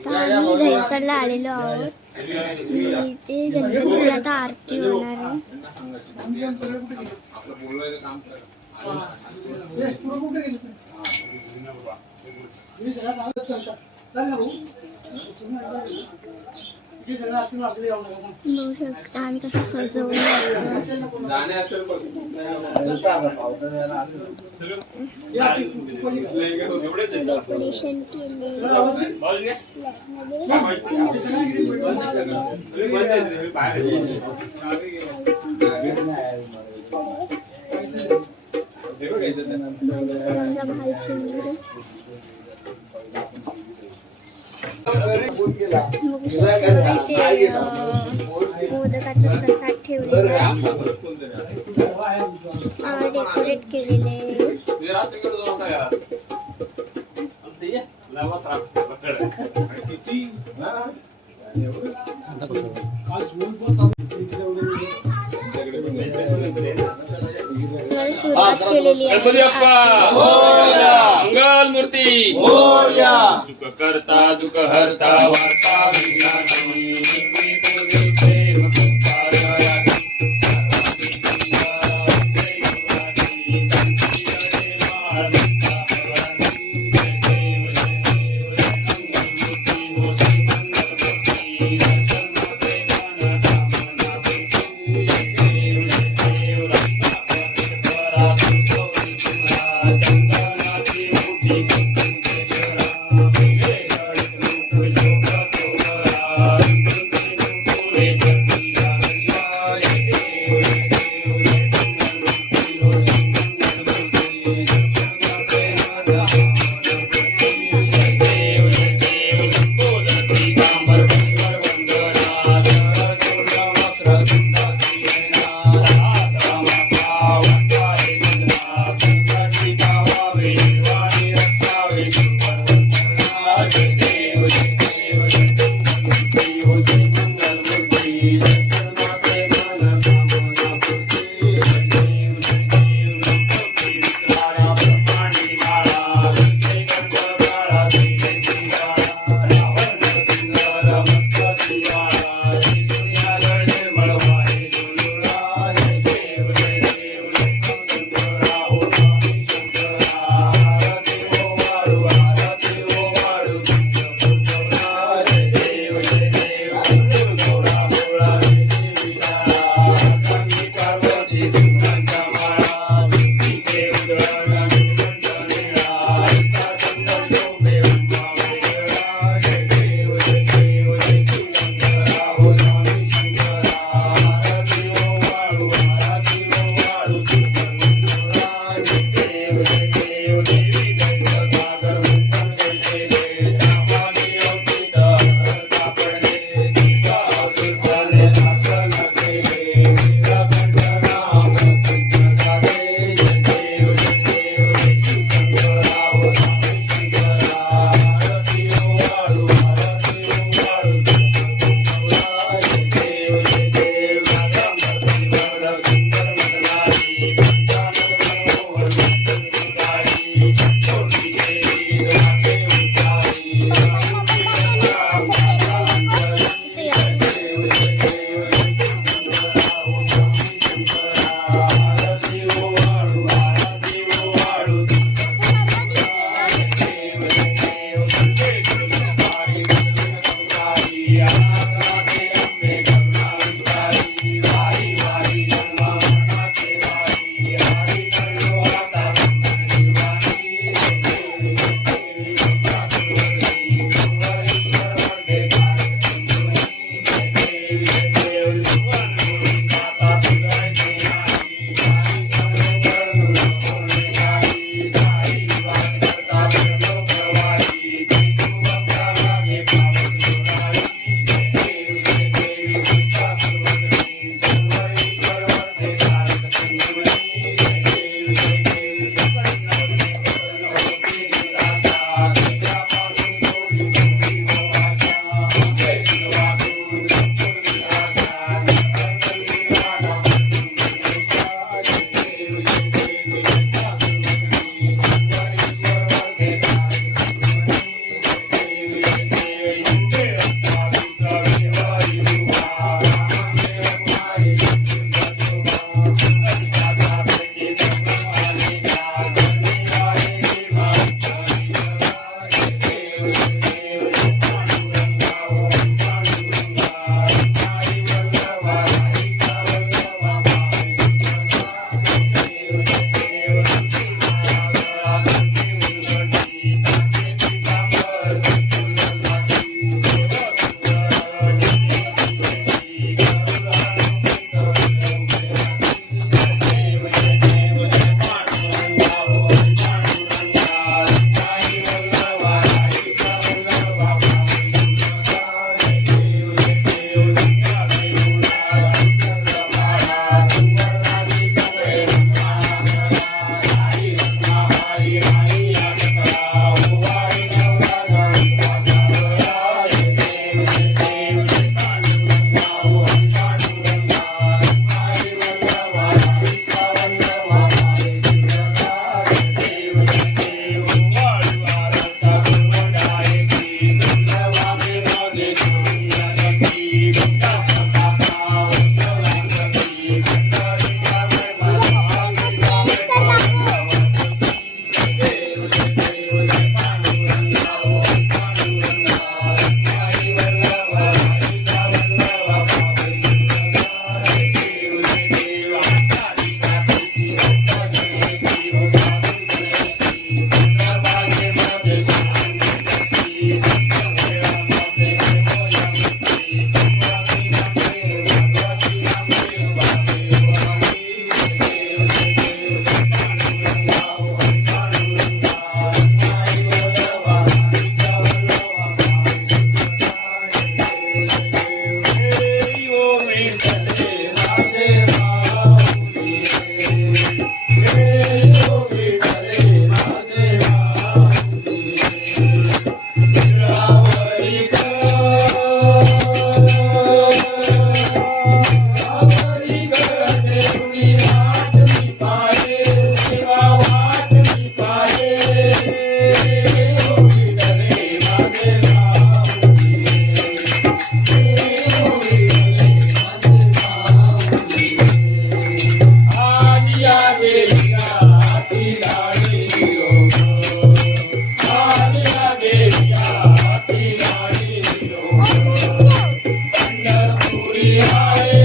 आता आम्ही दहिसरला आलेलो आहोत. आणि ते गणपतीची आता आरती होणार आहे. बघू शकता आम्ही कसं सजवलं डेकोरेशन केलेलं रंगा भालचंद्र बघू शकता इथे अं, मोदकाचा प्रसाद ठेवलेला आहे डेकोरेट केलेले आहे तर सुरुवात केलेली गणपती आहे बाप्पा. मंगल मूर्ती सुख करता दुःख हरता वार्ता Thank you. Hare Hare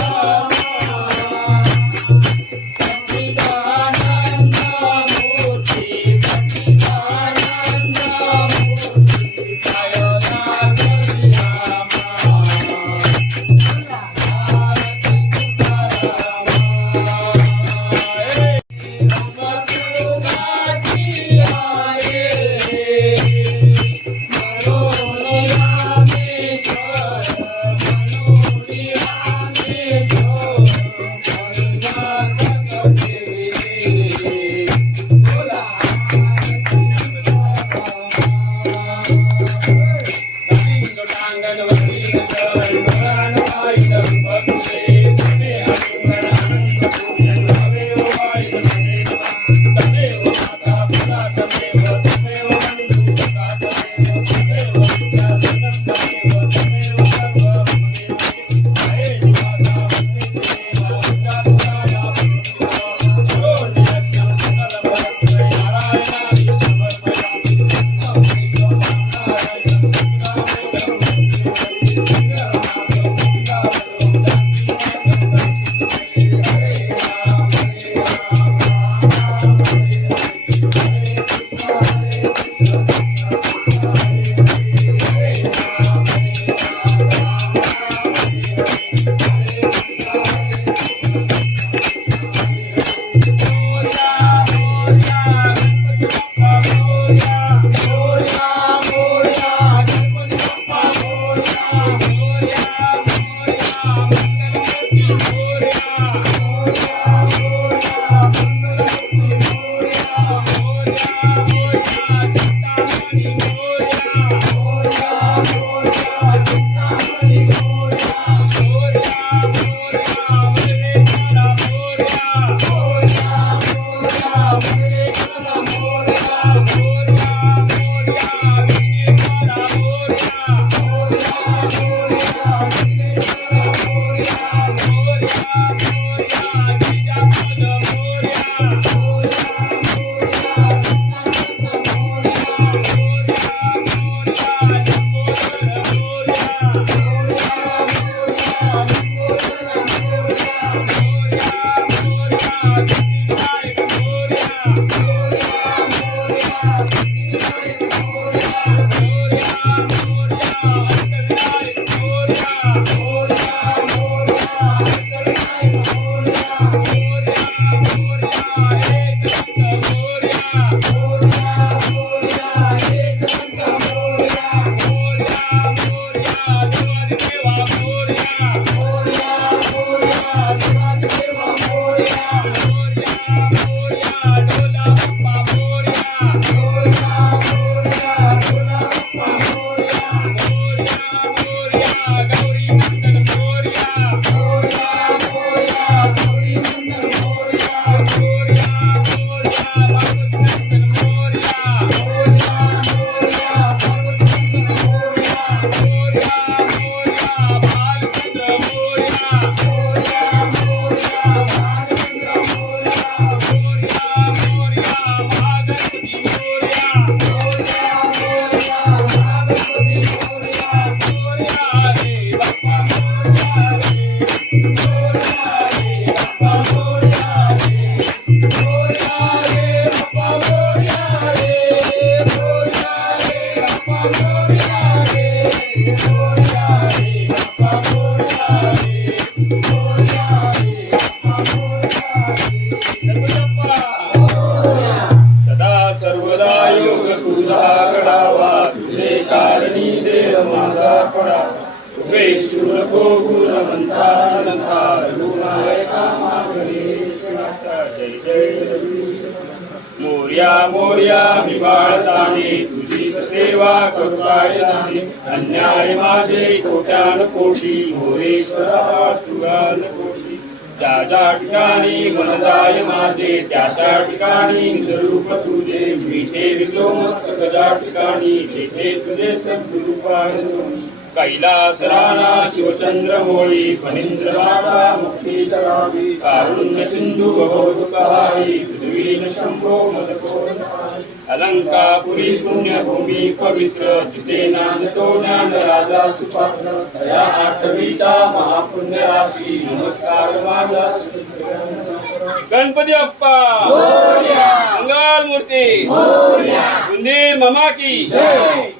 Senhor. उभे शूर को रघुनायका जय जय मोर्या मोर्या मी? बाळताने तुझीच सेवा करुताय जाणे अन्याय माझे कोट्यान कोटी मोरेश्वरा तुगान कोटी त्या त्या ठिकाणी मन जाय माझे त्या त्या ठिकाणी निजरूप तुझे विठे विलो मस्तक ज्या ठिकाणी तेथे तुझे सद्गुरुपाय कैलास राणा शिवचंद्र मोळी फणींद्र बाबा मुक्ती कारुण्य सिंधू पृथ्वीन शंभो मजको अलंकापुरी पुण्यभूमी पवित्र तिथे ज्ञान राजा सुपात्र। दया आठविता महापुण्य राशी नमस्कार माझा गणपती बाप्पा! मंगल मूर्ती ममा की! चार